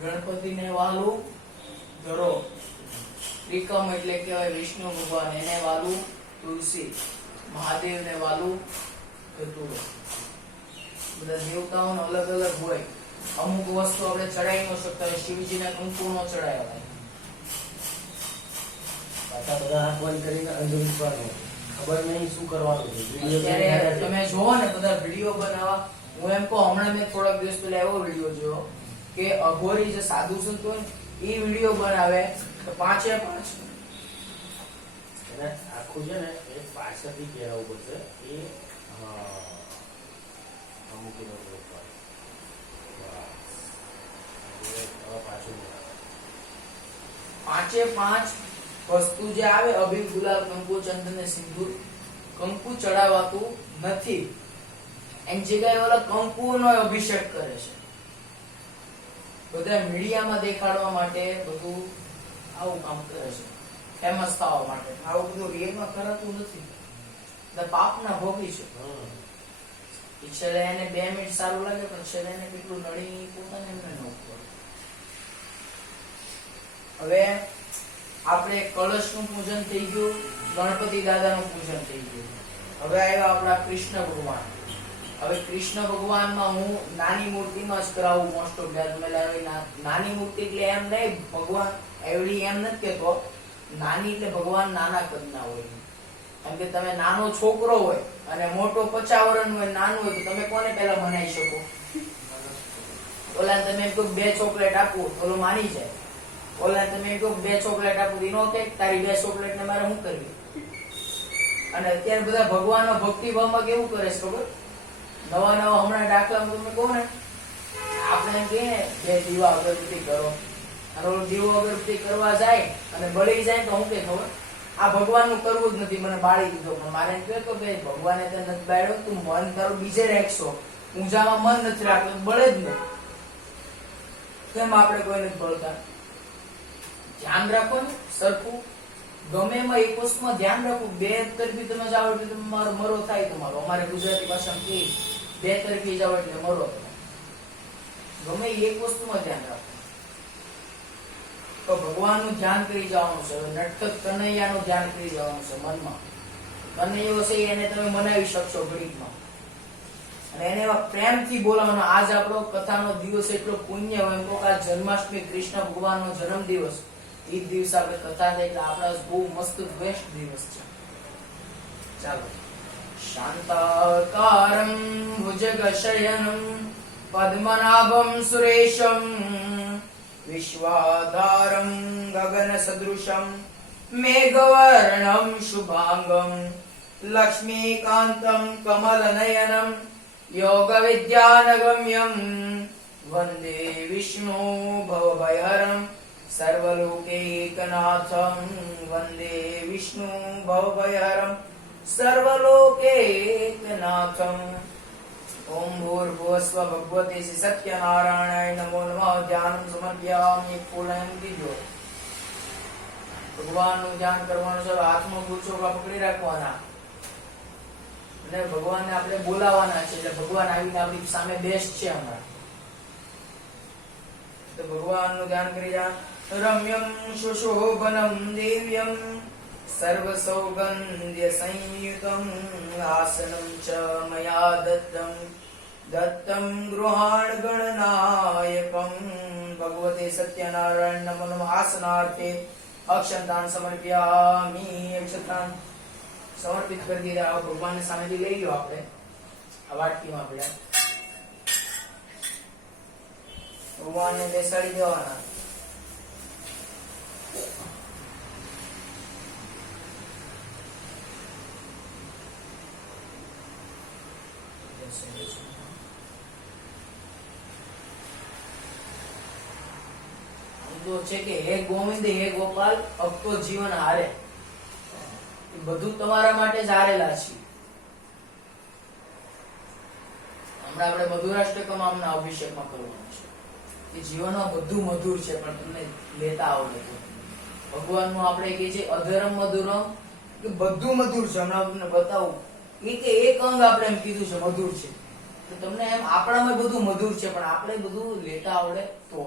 ગણપતિ ને વાલું ધરો, ત્રિકમ એટલે કહેવાય વિષ્ણુ ભગવાન, એને વાલું તુલસી, મહાદેવ ને વાલું ધતુરો. બધા દેવતાઓને અલગ અલગ હોય. અમુક વસ્તુ આપણે ચડાવી ન શકતા હોય, શિવજીને કંકુ નો ચડાવ્યા. પાછા બધા હાથ બંધ કરીને અંધવિશ્વાસ ખબર નહીં શું કરવાનું છે. અત્યારે તમે જોવો ને બધા વિડીયો બનાવવા, હું એમ કહું, હમણાં મેં થોડાક દિવસ પહેલા એવો વિડીયો જોયો કે અઘોરી જે સાધુ સંત હોય એ વિડીયો બનાવે તો 5 આખું છે ને એ પાછળથી કહેવું પડશે એ અમુક પાંચ વસ્તુ જે આવે, અભિ, ગુલાબ, કંકુ, ચંદન ને સિંદૂર, કંકુ ચડાવાતું નથી. એની જગ્યાએ ઓલા કંકુ નો અભિષેક કરે છે. બધા મીડિયામાં દેખાડવા માટે બધું આવું કામ કરે છે, ફેમસ થવા માટે. આવું બધું રિયલમાં કરાતું નથી. પાપના ભોગી છે. છેલ્લે એને 2 મિનિટ સારું લાગે, પણ છેલ્લે એને કેટલું નડી પોતાને એમને ન ખબર. હવે આપણે કળશનું પૂજન થઈ ગયું, ગણપતિ દાદાનું પૂજન થઈ ગયું. હવે આવ્યા આપણા કૃષ્ણ ભગવાન. હવે કૃષ્ણ ભગવાનમાં હું નાની મૂર્તિમાં જ કરાવું મોસ્ટ ઓફ નાની મૂર્તિ એટલે એમ નહીં ભગવાન એવડી એમ નથી કેતો. નાની એટલે ભગવાન નાના કદના હોય. કેમ કે તમે નાનો છોકરો હોય અને મોટો 50 વર્ષનો હોય, નાનું હોય, તો તમે કોને પહેલા મનાઈ શકો? ઓલા તમે કહો 2 ચોકલેટ આપો તો ઓલો માની જાય. ઓલા તમે કહો 2 ચોકલેટ આપો તો નો કે તારી 2 ચોકલેટ ને મારે શું કરવી? અને અત્યારે બધા ભગવાનનો ભક્તિભાવમાં કેવું કરે છે ખબર? નવા હમણાં દાખલામાં તમે કહો ને, આપણે એમ કહીએ ને 2 દીવા અગરબત્તી કરો, અને ઓલો દીવો અગરબત્તી કરવા જાય અને બળી જાય તો હું કે ખબર? આ ભગવાનનું કરવું જ નથી, મને બાળી દીધો. પણ મારે એમ કહ્યું કે ભગવાને તે નથી બાળ્યો, તું મન તારું બીજે રાખશો, પૂજામાં મન નથી રાખતો, બળે જ નહીં. કેમ આપણે કોઈ નથી બળતા? ધ્યાન રાખો ને સરખું. ગમે એમાં એક વસ્તુમાં ધ્યાન રાખવું. 2 તરફી તમે જાઓ એટલે તમારો મરો થાય. તમારો અમારે ગુજરાતી ભાષામાં કે 2 તરફી જાઓ એટલે મરો. ગમે એક વસ્તુમાં ધ્યાન રાખો. તો ભગવાનનું ધ્યાન કરી જવાનું છે. નટખટ કનૈયાનું ધ્યાન કરી જવાનું છે મનમાં. કનૈયો છે એને તમે મનાવી શકશો ઘડીકમાં, અને એને એવા પ્રેમથી બોલાવવાનો. આજ આપણો કથાનો દિવસ એટલો પુણ્ય હોય. એમ કહો કે આ જન્માષ્ટમી કૃષ્ણ ભગવાનનો જન્મ દિવસ, એ દિવસ આપણે કથા થાય એટલે આપણા બહુ મસ્ત બેસ્ટ દિવસ છે. ચાલો. શાંતાકારમ ભુજગશયનમ પદ્મનાભમ સુરેશમ વિશ્વાધારમ ગગન સદૃશમ મેઘવર્ણમ શુભાંગમ લક્ષ્મીકાંતમ કમલનયનમ યોગ વિદ્યાનગમ્યમ વંદે વિષ્ણુ ભવભયહરમ સર્વલોકૈકનાથમ વંદે વિષ્ણુ ભવભયહરમ સર્વલોકૈકનાથમ. ઓમ ભૂર્ભુવસ્વ ભગવતે શ્રી સત્યનારાયણાય નમો નમઃ. ધ્યાન સમર્પયામિ. ફૂલમ દીજો. ભગવાનનું ધ્યાન કરવાનું છે. હાથમાં ગુચ્છોકા પકડી રાખવાના અને ભગવાનને આપણે બોલાવાના છે. એટલે ભગવાન આવીને આપણી સામે બેસ્ટ છે હમણાં. તો ભગવાનનું ધ્યાન કરી જા. રમ્યમ સુશોભનમ દિવ્યમ સર્વ સૌગંધ્ય સંયુતમ આસનમ ચ મયા દત્તમ ગૃહાણ ગણનાયકમ. ભગવતે સત્યનારાયણ નમો નમઃ. આસનાર્થે અક્ષતાન સમર્પયામિ. અક્ષતાન સમર્પિત કરી દીધા. ભગવાનને સામેથી લઈ લો. આપણે આ વાટકીમાં પડ્યા ભગવાનને બેસાડી દેવાના. છે કે હે ગોવિંદ હે ગોપાલ અબ તો જીવન હારે. બધું તમારા માટે જ હારેલા છે. હમણાં આપણે મધુરાષ્ટકમ આમના અભિષેકમાં કરવાનું છે. એ જીવનમાં બધું મધુર છે, પણ તમને લેતા આવડે તો. ભગવાનનું આપણે કહીએ છીએ અધરમ મધુરમ કે બધું મધુર છે. હમણાં તમને બતાવું કે એક અંગ આપણે એમ કીધું છે મધુર છે, તો તમને એમ આપણામાં બધું મધુર છે, પણ આપણે બધું લેતા આવડે તો.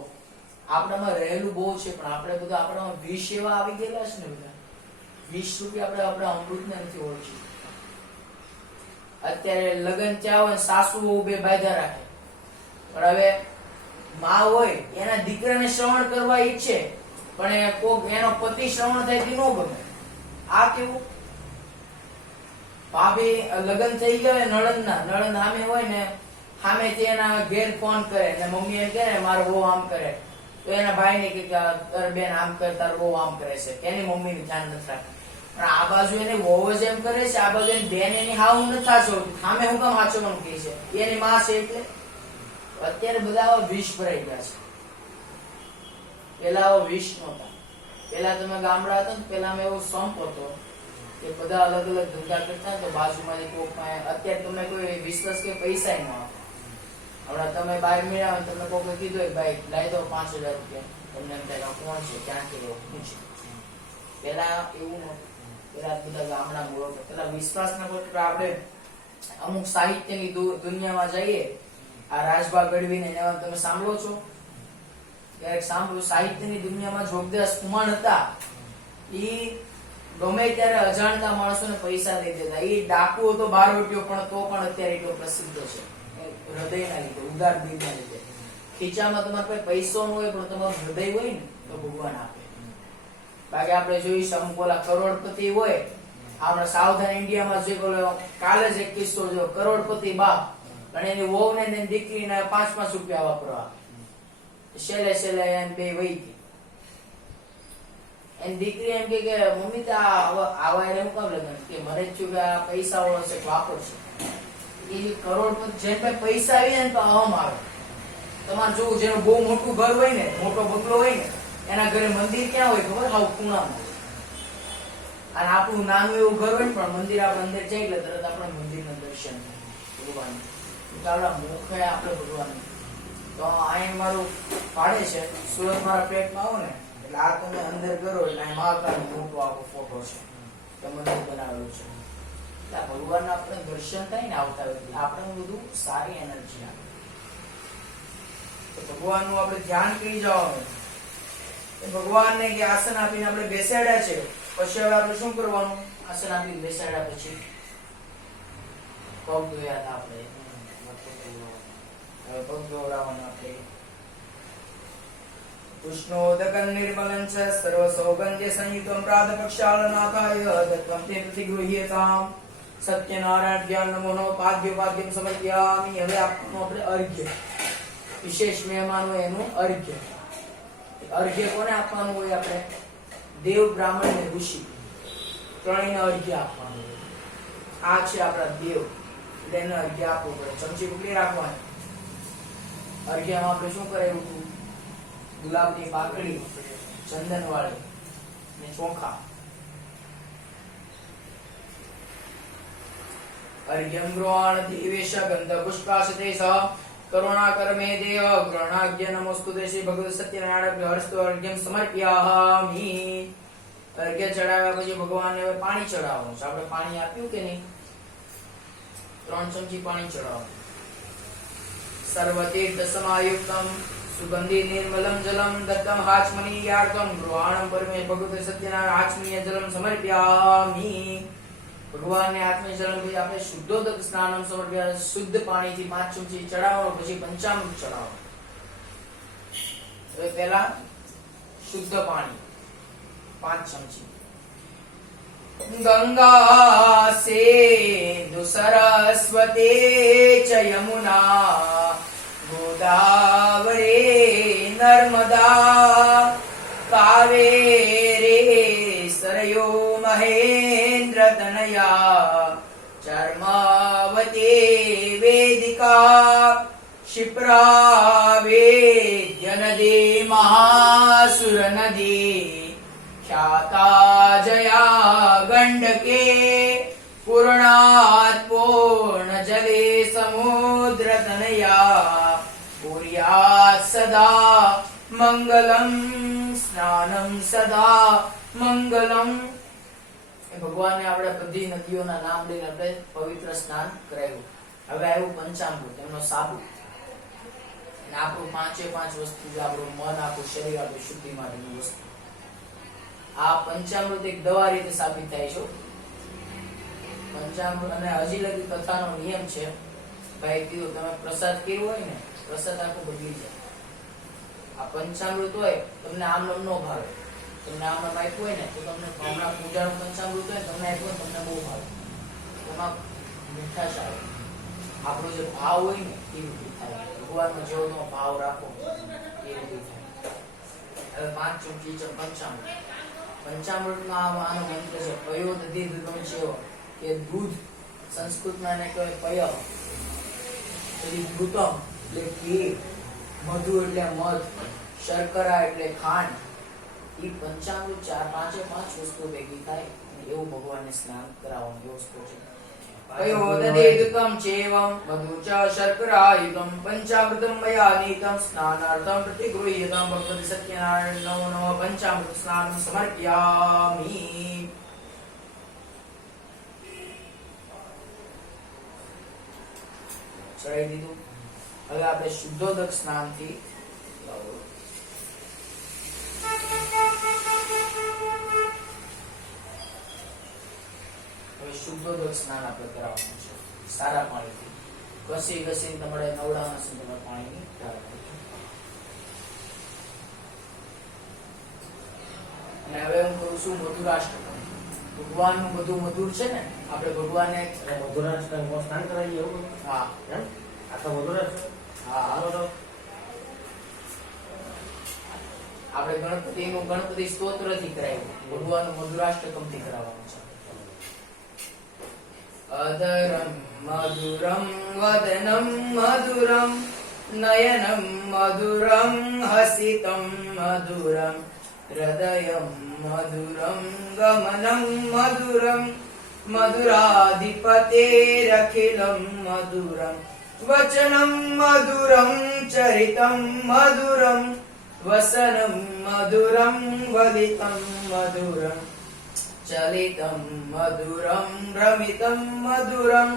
આપણામાં રહેલું બહુ છે, પણ આપણે બધું આપણામાં વિષ એવા આવી ગયેલા છે ને બધા, વિષ રૂપી આપણે આપણા અમૃતને નથી ઓળખી. અત્યારે લગ્ન ત્યાં હોય, સાસુ વહુ બે બાયધા રાખે, પણ હવે માં હોય એના દીકરાને શ્રવણ કરવા ઈચ્છે, પણ એ કોક એનો પતિ શ્રવણ થાય તે ન ગમે. આ કેવું? ભાભી લગ્ન થઈ ગયા નણંદ સામે હોય ને, સામે એના ઘેર ફોન કરે ને મમ્મી એમ કહે મારો બહુ આમ કરે, તો એના ભાઈ ને કે તાર બેન આમ કરે, તાર બહુ આમ કરે છે, એની મમ્મી ને ધ્યાન નથી રાખતું. પણ આ બાજુ એને વહુ જ એમ કરે છે, આ બાજુ એની બેન એની હાવ નથી સાચવતી, સામે હું કામ સાચવવાનું કહે છે, એની માં છે એટલે. અત્યારે બધા વિષ ભરાઈ ગયા છે, પેલા વિષ નહોતા. પેલા તમે ગામડા હતા ને, પેલા એવો સંપ હતો કે બધા અલગ અલગ ધંધા કરતા, તો બાજુમાંથી કોકમાં અત્યારે તમે કોઈ વિશ્વાસ કે પૈસા ન આપે. હમણાં તમે બહાર મળ્યા હોય, તમને કોકે કીધું કે ભાઈ લાવી દો 5,000 રૂપિયા, તમને એમ થાય કોણ છે, ક્યાંથી શું છે. પેલા એવું નહોતું. પેલા બધા ગામડા મૂળો, પેલા વિશ્વાસ ના કરતા. આપણે અમુક સાહિત્યની દુનિયામાં જઈએ, આ રાજભા ગઢવીને એવા તમે સાંભળો છો? ક્યારેક સાંભળ્યું? સાહિત્યની દુનિયામાં જોગદાસ કુમાર હતા, ઈ ગમે ત્યારે અજાણતા માણસોને પૈસા દઈ દેતા. ઈ ડાકુ હતો બારોટિયો, પણ તો પણ અત્યારે એટલો પ્રસિદ્ધ છે હૃદયના લીધે, ઉદાર દિલના લીધે. ખીચામાં તમારે કોઈ પૈસો ન હોય, પણ તમારું હૃદય હોય ને તો ભગવાન આપે. બાકી આપણે જોઈશું અમુક ઓલા કરોડપતિ હોય, આપણે સાવધાન ઇન્ડિયામાં જોઈ, કાલે જ એક કિસ્સો જો, કરોડપતિ બાપ અને એની વહુ ને એની દીકરીને 5-5 રૂપિયા વાપરવા, છેલ્લે એમ બે વહી ગઈ. એની દીકરી એમ કે મમ્મી તો આવા એને હું કામ લગન કે મને જ છું કે આ પૈસા વાળો છે વાપરશે. એ કરોડપતિ જેમ કઈ પૈસા આવી જાય ને તો અહમ આવે. તમારે જોવું, જેનું બહુ મોટું ઘર હોય ને, મોટો બંગલો હોય ને, એના ઘરે મંદિર ક્યાં હોય ખબર? હાવ ખૂણામાં. અને આપણું નાનું એવું ઘર હોય ને, પણ મંદિર આપણે અંદર જઈએ એટલે તરત આપણે મંદિરના દર્શન ભગવાન આપણા મુખે આપણે ભગવાન. તો અહીં મારું પાડે છે, સુરત મારા ફ્લેટમાં આવો ને એટલે આ તમે અંદર કરો એટલે મહાકાળનો મોટો આખો ફોટો છે, તો મંદિર બનાવેલું છે. એટલે ભગવાનના આપણે દર્શન થાય ને આવતા હોય, આપણે બધું સારી એનર્જી આપે. તો ભગવાનનું આપણે ધ્યાન કરી જવાનું. ભગવાનને કે આસન આપીને આપણે બેસાડ્યા છે, પછી હવે આપણે શું કરવાનું? આસન આપીને બેસાડ્યા પછી પગ ધોયા હતા આપણે, હવે પગ ધોવડાવવાના આપણે. ઉષ્ણોદકં નિર્મલં ચ સર્વ સૌગંધ્ય સંયુક્તં પ્રાતઃપક્ષાલનાથાય દત્તં તે પ્રતિગૃહ્યતામ. સત્યનારાયણ જ્ઞાન નમોનો પાદ્યોપાદ્યમ સમર્પયામિ. હવે આપણે અર્ઘ્ય, વિશેષ મહેમાન હોય એનું અર્ઘ્ય. અર્ઘ્ય કોને આપવાનું હોય? આપણે દેવ, બ્રાહ્મણ અને ઋષિ ત્રણેયને અર્ઘ્ય આપવાનું હોય. આ છે આપણા દેવ, એટલે એને અર્ઘ્ય આપવું પડે. ચમચી પકડી રાખવાની. અર્ઘ્યમાં આપણે શું કરેલું હતું? ગુલાબની પાકડી, ચંદન વાળી ને ચોખા. અર્ઘ્યમ ગૃહાણ દેવેશ ગંધ પુષ્પાશતે સહ કરુણાકર મે દેવ ગ્રહણાજ્ઞ નમોસ્તુતે શ્રી ભગવત સત્યનારાયણ હર્ષતો અર્ઘ્યમ સમર્પ્યામિ. અર્ઘ્ય ચડાવ્યા પછી ભગવાનને હવે પાણી ચડાવવાનું છે. આપણે પાણી આપ્યું કે નહીં? 3 ચમચી પાણી ચડાવવાનું. સર્વતીર્થ સમાયુક્તમ સુગંધિ નિર્મલમ જલમ દત્તમ હાચમનીયાર્થમ ગૃહાણમ પરમે ભગવત સત્યનારાયણ હાચમનીય જલમ સમર્પ્યામિ. ભગવાનને આત્મીય જલમ પછી આપણે શુદ્ધોદક સ્નાનમ સમર્પ્યા. શુદ્ધ પાણીથી 5 ચમચી ચડાવવાનું, પછી પંચામૃત ચડાવવાનું. હવે પહેલા શુદ્ધ પાણી 5 ચમચી. ગંગા સિંધુ સરસ્વતી ચ યમુના ગોદાવરી નર્મદા કાવેરી સરયો મહેન્દ્ર તનયા ચર્માવતી વેદિકા क्षिप्रा वेद्य नदी महासुर नदी ख्याता जया गंडके पूर्णात् पूर्ण जले समुद्र तनया कुर्यात् सदा मंगलम स्नानं सदा मंगलम. એ ભગવાને આપણે બધી નદીઓના નામ લઈને આપણે પવિત્ર સ્નાન કરાવ્યું. હવે આવ્યું પંચામૃત, એમનો સાબુ. અને આપણું પાંચે પાંચ વસ્તુ, જે આપણું મન, આપણું શરીર, આપણી શુદ્ધિ માટેની વસ્તુ. આ પંચામૃત એક દવા રીતે સાબિત થાય છે. પંચામૃત, અને હજી લગી કથાનો નિયમ છે, ભાઈ કીધું તમે પ્રસાદ કર્યો હોય ને, પ્રસાદ આખો બદલી જાય. આ પંચામૃત હોય, તમને આમ નામ નો ભાવે. તમને આમ નામ આપ્યું હોય ને તો તમને હમણાં પૂજાનું પંચામૃત હોય, તમને આપ્યું તમને બહુ ભાવે. એમાં મીઠાશ આવે. આપણો જે ભાવ હોય ને એ રીતે થાય. ભગવાનમાં જેવો તમે ભાવ રાખો એ રીતે થાય. હવે 5 ચમચી પંચામૃત. પંચામૃતમાં આનો મંત્ર છે પયો દધી દૂધમ છે, કે દૂધ સંસ્કૃતમાં એને કહેવાય પય, પછી દૂધમ એટલે ઘી, મધુ એટલે મધ, શર્કરા એટલે ખાંડ. એ પંચામૃત 5 વસ્તુ ભેગી થાય એવું ભગવાનને સ્નાન કરાવવાનું વ્યવસ્થો છે. પયો દધી દૂધમ ચેવમ મધુ ચ શર્કરાયુક્તમ પંચામૃતમ મયા નીતમ સ્નાનાર્થમ પ્રતિગૃહ્યતામ ભગવતી સત્યનારાયણ નમો નમઃ પંચામૃત સ્નાનમ સમર્પયામિ. ચડાવી દીધું. હવે આપણે શુદ્ધોદક સ્નાનથી શુદ્ધોદક સ્નાન આપણે કરાવવાનું છે સારા પાણીથી. ઘસી તમારે નવડાવવાના છે તમારે પાણીની ધાર. અને હવે હું કરું છું મધુરાષ્ટકમ. ભગવાનનું બધું મધુર છે ને, આપણે ભગવાનને મધુરાષ્ટકમ સ્નાન કરાવીએ એવું. હા એમ આખા મધુરાષ્ટકમ. હા હાલો આપણે ગણપતિ સ્તોત્રથી કરાવ્યું. ભગવાનનું મધુરાષ્ટકમ થી કરાવવાનું છે. અધરમ મધુરમ વદનમ મધુરમ નયનમ મધુરમ હસિતમ મધુરમ હૃદયમ મધુરમ ગમનમ મધુરમ મધુરાધિપતેરખિલમ મધુરમ વચનમ મધુરમ ચરિતમ મધુરમ વસનમ મધુરમ વલિતમ મધુરમ ચલિતમ મધુરમ રમિતમ મધુરમ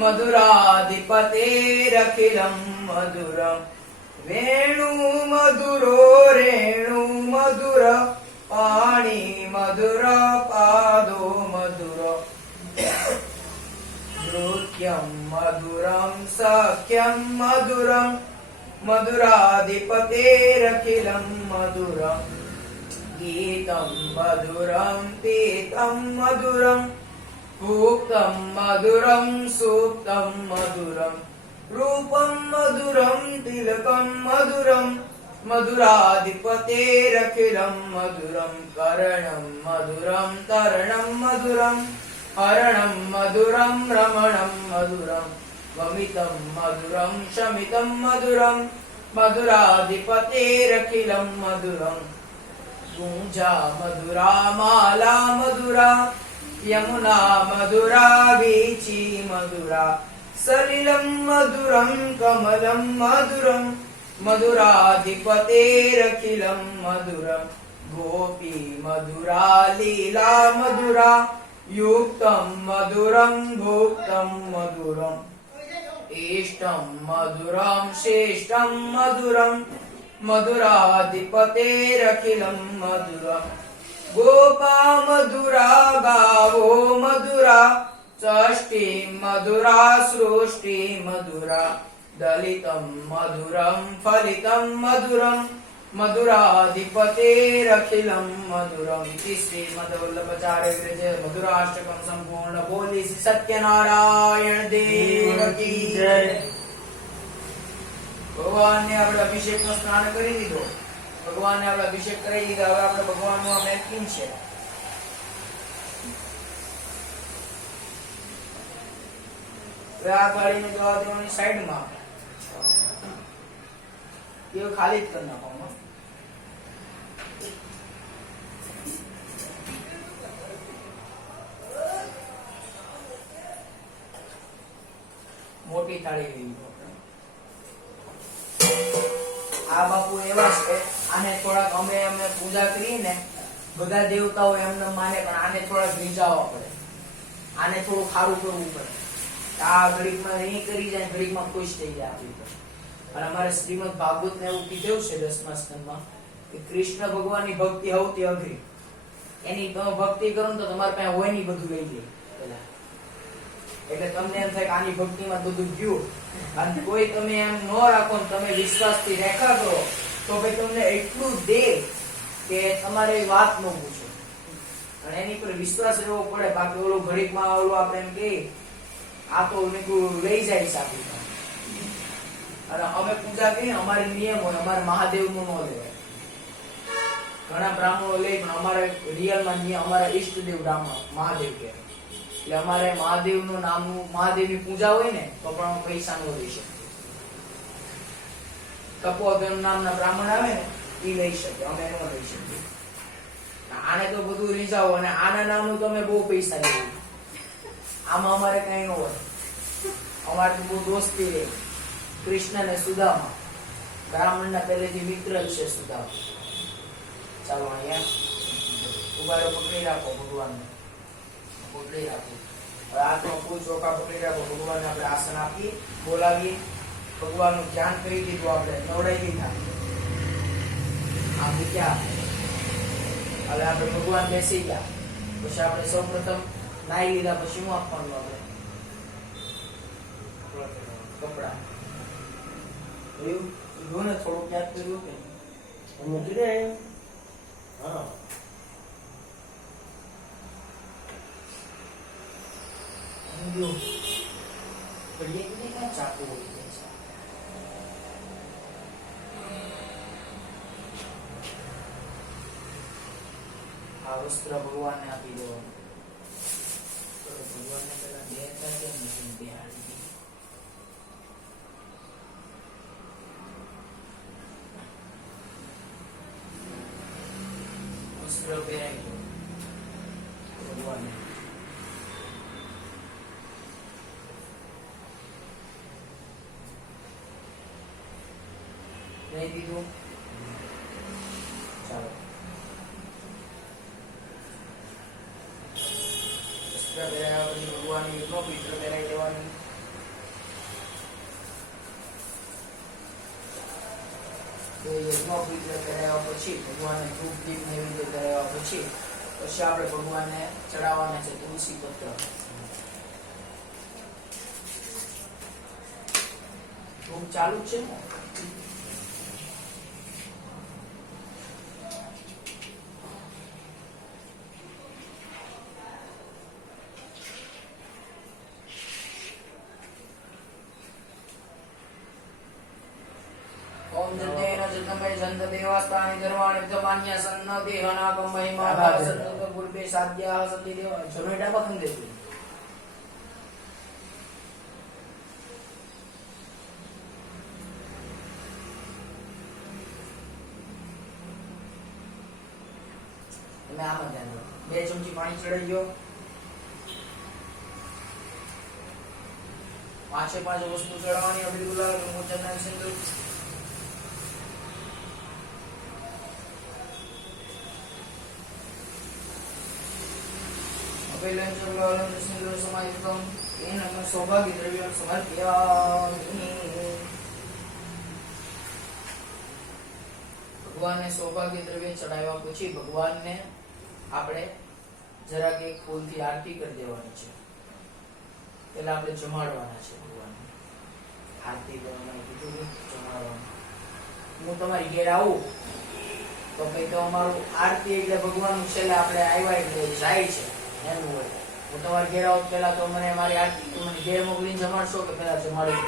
મધુરાધિપતેરખિલમ મધુરમ વેણુ મધુરો રેણુ મધુર પાણી મધુર પાદો મધુર નૃત્યમ મધુરમ સખ્યમ મધુરમ મધુરાધિપતેરખિલમ મધુરમ ગીતમ મધુરમ પીતમ મધુરમ ભુક્તમ મધુરમ સુપ્તમ મધુરમ રૂપમ મધુરમ તિલકમ મધુરમ મધુરાધિપતેરખિલમ મધુરમ કર્ણમ મધુરમ તર્ણમ મધુરમ હરણમ મધુરમ રમણમ મધુરમ વમિતમ મધુરમ શમિતમ મધુરમ મધુરાધિપતેરખિલમ મધુરમ ગુંજા મધુરા માલા મધુરા યમુના મધુરા વીચી મધુરા સલિલમ મધુરમ કમલમ મધુરમ મધુરાધિપતેરખિલમ મધુરમ ગોપી મધુરા લીલા મધુરા યુક્તમ મધુરમ ભુક્તમ મધુરમ ઇષ્ટમ મધુરમ શ્રેષ્ઠમ મધુરમ મધુરાધિપતેરખિલમ મધુરમ ગોપા મધુરા ગાવો મધુરા ષષ્ઠી મધુરા સૃષ્ટિ મધુરા દલિતમ મધુરમ ફલિતમ મધુરમ મધુરાધિપતેરખિલમ મધુરમ. ઇતિ શ્રી મધવલ્લભાચાર્ય વિરચિત મધુરાષ્ટકમ સંપૂર્ણ. બોલી શ્રી સત્યનારાયણ દેવ કી જય. ભગવાનને આપણે અભિષેકનો સ્નાન કરી દીધો. ભગવાનને આપણે અભિષેક કરી દીધા. હવે આપણે ભગવાનનું આ નેપકિન છે. હવે આ થાળીને જવા દેવાની સાઈડમાં એ ખાલી જ કરી નાખવામાં. મોટી થાળી લેવી. આ બાપુ એવા છે, આને થોડાક અમે પૂજા કરીને બધા દેવતાઓ એમને માને, પણ આને થોડા રીઝાવવા પડે, આને થોડું ખારું કરવું પડે. આ ઘડીકમાં નહીં કરી જાય, ઘડીકમાં ખુશ થઈ જાય આપણી પર. અને અમારે શ્રીમદ ભાગવતમાં એવું કીધું છે 10મા સ્કંદમાં કે કૃષ્ણ ભગવાનની ભક્તિ સૌથી અઘરી. એની તમે ભક્તિ કરો ને તો તમારે પાસે હોય નહીં, બધું લઈ લે પેલા. એટલે તમને એમ થાય કે આની ભક્તિમાં બધું ગયું. અને કોઈ તમે એમ ન રાખો ને તમે વિશ્વાસથી રેખા કરો તો ભાઈ તમને એટલું દે કે તમારે વાત ન પૂછો. અને એની પર વિશ્વાસ રહેવો પડે. બાકી ઓલો ઘડીકમાં ઓલો આપણે એમ કે આ તો લઈ જાય છે આપણી પાસે. અને અમે પૂજા કરીએ, અમારે નિયમ હોય, અમારે મહાદેવનું ન લેવાય. ઘણા બ્રાહ્મણો લે, પણ અમારે રિયલમાં નિયમ, અમારા ઈષ્ટદેવ મહાદેવ કહેવાય. એટલે અમારે મહાદેવનું નામનું, મહાદેવની પૂજા હોય ને તો પણ પૈસા નો લઈ શકે. તપોધન નામના બ્રાહ્મણ આવે ને એ લઈ શકે, અમે ન લઈ શકીએ. આને તો બધું રીઝાવો, અને આના નામનું તમે બહુ પૈસા લેવું. આમાં અમારે કઈ ન હોય. અમારે તો બહુ દોસ્તી રહે. કૃષ્ણ ને સુદામા બ્રાહ્મણના પહેલેથી મિત્ર જ છે સુદામા. ચાલો અહીંયા ઉભારો પકડી રાખો, ભગવાનને પકડી રાખો. હવે હાથમાં ફૂલ ચોખા પકડી રાખો. ભગવાનને આપણે આસન આપીએ, બોલાવીએ, ભગવાનનું ધ્યાન કરી દીધું, આપણે નવડાવી દીધા. આ મૂક્યા. હવે આપણે ભગવાન બેસી ગયા. પછી આપણે સૌ પ્રથમ નાઈ લીધા પછી શું આપવાનું? આપણે કપડા જોયું ને, થોડુંક યાદ કર્યું કે હા ચાકુ હોય છે. આ વસ્ત્ર ભગવાનને આપી દેવાનું. ભગવાનને પેલા બે હતા કેમ નથી બે હાડી? વસ્ત્ર પહેરાવી દો ભગવાનને. લઈ દીધું. ચાલો ભગવાન યજ્ઞો પીઠ પહેરાઈ દેવાની. યજ્ઞો પીઠ કરાવ્યા પછી ભગવાનને ધૂપ દીપ નૈવેદ્ય કરાવ્યા પછી આપણે ભગવાનને ચડાવવાના છે તુલસી પત્ર. ધૂપ ચાલુ જ છે ને? ઓમ જતેન જતમે જંત દેવાસ્તાની ધર્માણિ તમાન્ય સન્ન દેહનાકમ મહિમા સત્તક ગુરુપે સાધ્યા સતી દેવ જમેટા બખન દેતું. તમે આમ જ ધ્યાન રાખો. 2 ચમચી પાણી ચડાઈ ગયો. 5 વસ્તુ ચડાવવાની. અબી ગુલાલ મોચન સિંદૂર. સૌભાગ્ય દ્રવ્ય સમર્પ્યામિ. ભગવાનને સૌભાગ્ય દ્રવ્ય ચડાવ્યા પછી ભગવાનને આપણે જરાક એક ફૂલથી આરતી કરી દેવાની છે. પેલા આપણે જમાડવાના છે ભગવાનને. આરતી કરવાની કીધું, જમાડવાનું. હું તમારી ઘેર આવું તો કઈ તો અમારું આરતી એટલે ભગવાનનું છેલ્લે આપણે આવ્યા એટલે જાય છે એમ હોય. હું તમારી ઘેર આવું પેલા તો મને મારી આરતી મને ઘેર મોકલીને જમાડશો કે પેલા જમાડી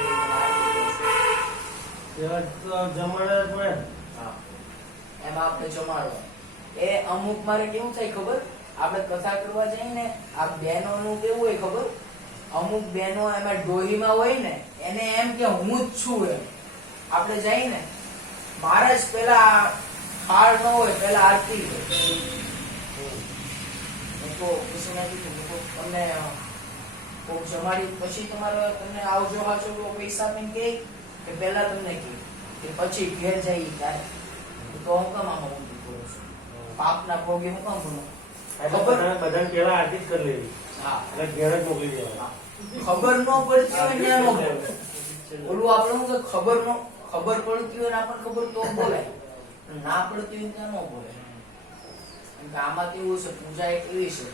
જમાડે? હા, એમાં આપણે જમાડવા. એ અમુક મારે કેવું થાય ખબર? આપણે કથા કરવા જઈએ ને, આ બહેનોનું કેવું હોય ખબર? અમુક બહેનો એમાં ડોહીમાં હોય ને, એને એમ કે હું જ છું એમ. આપણે જઈએ ને, મારે જ પેલા થાળ ન હોય, પેલા આરતી હોય. તો પછી મેં કીધું તમને કોક જમાડી પછી તમારે તમને આવજો હાચો પૈસા આપીને કે પેલા તમને કે પછી ઘેર જઈ ત્યારે તો હું કામ આમાં ઊંધું કરું છું. પાપના ભોગે હું કામ ભણું? એટલે બધાને પેલા આરતી જ કરી લેવી, હા, એટલે ઘેર જ મોકલી દેવા. ખબર ન પડતી હોય ને ત્યાં ન બોલે. ઓલું આપણે શું કે ખબર પડતી હોય ને આપણને ખબર તો બોલાય, ના પડતી હોય ત્યાં ન બોલે. કેમ કે આમાં તો એવું છે, પૂજા એક એવી છે,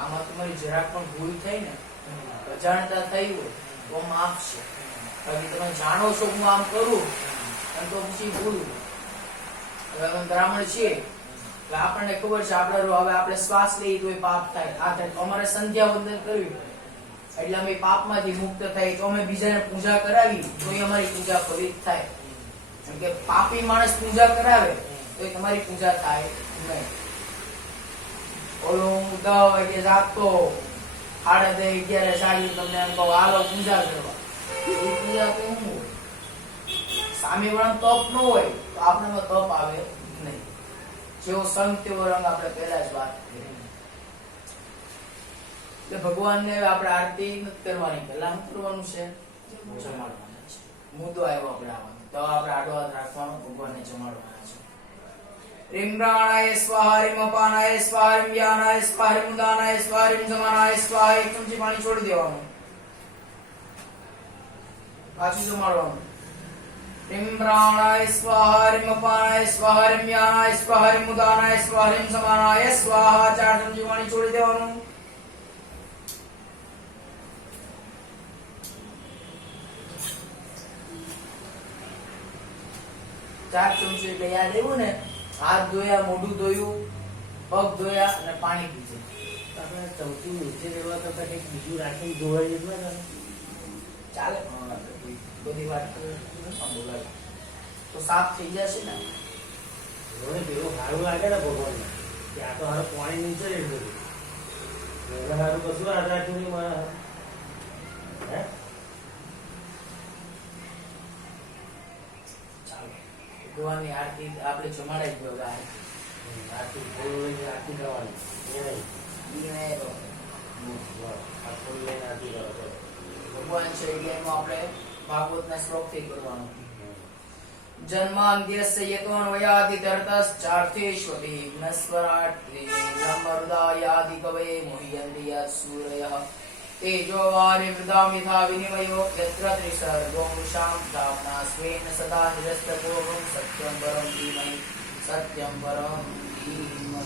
આમાં તમારી જરાક પણ ભૂલ થઈ ને, અજાણતા થઈ હોય તો માફ છે. બાકી તમે જાણો છો હું આમ કરું અને તો પછી ભૂલું. હવે અમે બ્રાહ્મણ છીએ એટલે આપણને ખબર છે આપણે હવે આપણે શ્વાસ લઈએ તો પાપ થાય, આ થાય, તો અમારે સંધ્યા વંદન કરવી એટલે અમે પાપમાંથી મુક્ત થાય, તો અમે બીજાને પૂજા કરાવી તો એ અમારી પૂજા ફલિત થાય. કેમ કે પાપી માણસ પૂજા કરાવે તો એ તમારી પૂજા થાય નહીં. ઓલો હું 10 વાગે જાગતો 10:30 11 સાડી તમને એમ કહું હાલો પૂજા કરવા, એ પૂજા તો શું હોય? સામે વાળા તપ ન હોય તો આપણામાં તપ આવે નહીં. જેવો સંગ તેવો રંગ આપણે પહેલા જ વાત કરી. એટલે ભગવાનને આપણે આરતી નથી કરવાની, પહેલા શું કરવાનું છે? જમાડવાના છે. મુદ્દો આવ્યો આપણે આવવાનો તો આપણે આડો હાથ રાખવાનો, ભગવાનને જમાડવાના છે. રીમ પ્રાણાય સ્વાહા, રીમ અપાનાય સ્વાહા, રીમ વ્યાનાય સ્વાહા, રીમ ઉદાનાય સ્વાહા, રીમ સમાનાય સ્વાહા. એક ચમચી પાણી છોડી દેવાનું, પાછું જમાડવાનું. રીમ પ્રાણાય સ્વાહા, રીમ અપાનાય સ્વાહા, રીમ વ્યાનાય સ્વાહા, રીમ ઉદાનાય સ્વાહા, રીમ સમાનાય સ્વાહા. 4 ચમચી પાણી છોડી દેવાનું. ચાર ચમચી એટલે યાદ આવ્યું ને? હાથ ધોયા, મોઢું ધોયું, પગ ધોયા અને પાણી પીધું. આપણે ચમચી નીચે રહેવા કરતા કંઈક બીજું રાખીને ધોવાઈ જતું ને ચાલે, બધી વાત બોલાય તો સાફ થઈ જશે ને. મને પેલું સારું લાગે ને ભગવાનને કે આ તો હારું પાણી નીચે જ બધું એને સારું કશું હાથ રાખ્યું નહીં મારા. હે ચાલો, ભગવાનની આરતી આપણે જમાડાઈ ગયો. આરતી ફૂલ લઈને આરતી કરવાની એ નહીં. આ ફૂલ લઈને આરતી કરો છો. ભગવાન છે એટલે આપણે ભાગવતના શ્લોકથી કરવાનું. જન્માંદ્યસ્ય યતોન્વયાદિતરતશ્ચાર્થેષ્વપि વિઘ્નસ્વરાટ બ્રહ્મહૃદાયાદિ કવયે મુહ્યન્તિ યત્સૂરયઃ તેજો વારિવૃદામ યથા વિનિમયો યત્ર ત્રિસર્ગો શાંતામ્ના સ્વેન સદા નિરસ્તપૂર્વં સત્યં પરમ ધીમહિ સત્યં પરમ ધીમહિ.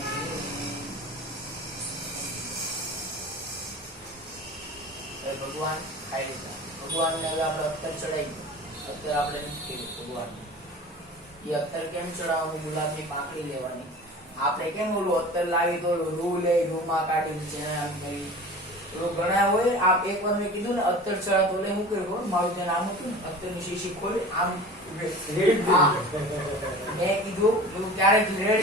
ભગવાન ખાઈ લીધા. ભગવાનને હવે આપણે અત્તર ચડાવી દો. અત્તર આપણે નથી ભગવાન એ અત્તર કેમ ચડાવવાનું? ગુલાબની પાંખડી લેવાની. આપણે કેમ ઓલું અત્તર લાવી તો રૂ લે, રૂમાં કાઢી જેને આમ કરી ઘણા હોય. આપ એકવાર મેં કીધું ને અત્તર ચડાવતો એટલે હું કર્યું, મારું ત્યાં નામ હતું ને, અત્તરની શીશી ખોલી આમ મેં કીધું ક્યારેક રેડ